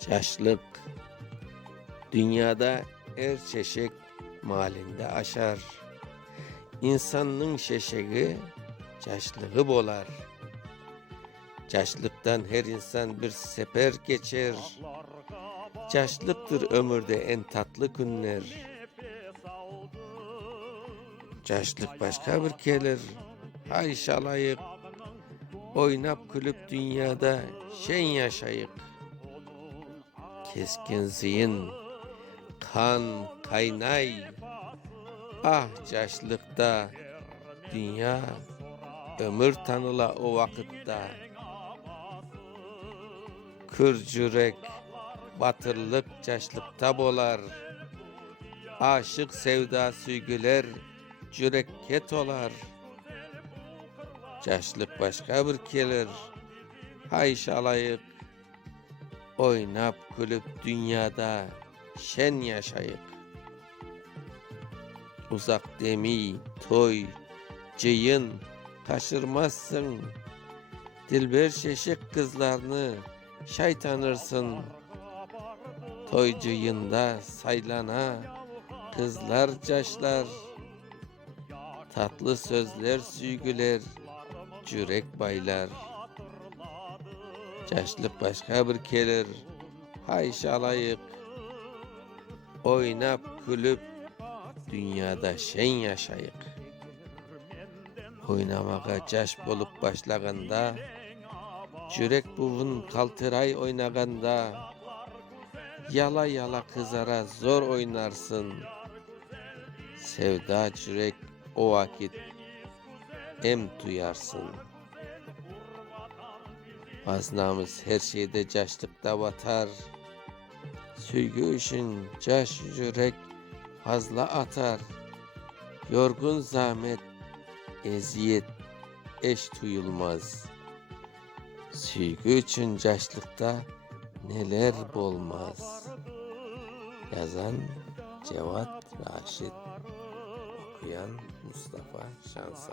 Caşlık Dünyada er çeşek malinde aşar. İnsanın şeşeği caşlığı bolar. Caşlıktan her insan bir sefer geçer. Caşlıktır ömürde en tatlı günler. Caşlık başka bir gelir. Hay şalayık. Oynap kulüp dünyada şen yaşayık. Keskin zihin, kan kaynay. Ah caşlıkta dünya ömür tanıla o vakitte. Kürcürek batırlık caşlıkta bolar. Aşık sevda süygüler cürekket olar. Caşlık başka bir gelir. Hay şalayık. Oynap kulüp dünyada şen yaşayık. Uzak demi, toy, cıyın taşırmazsın. Dilber şeşik kızlarını şay tanırsın. Toy cıyında saylana kızlar caşlar. Tatlı sözler süygüler, cürek baylar. Caşlık başka bir gelir, hay şalayık. Oynap kulüp dünyada şen yaşayık. Oynamağa caş bolup başlaganda, Cürek buvun kaltıray oynaganda, Yala yala kızara zor oynarsın. Sevda cürek o vakit em duyarsın. Vaznamız her şeyde caşlıkta batar. Süygü için caş yürek fazla atar. Yorgun zahmet, eziyet eş duyulmaz. Süygü için caşlıkta neler bolmaz. Yazan Cevat Raşit Okuyan Mustafa Şansa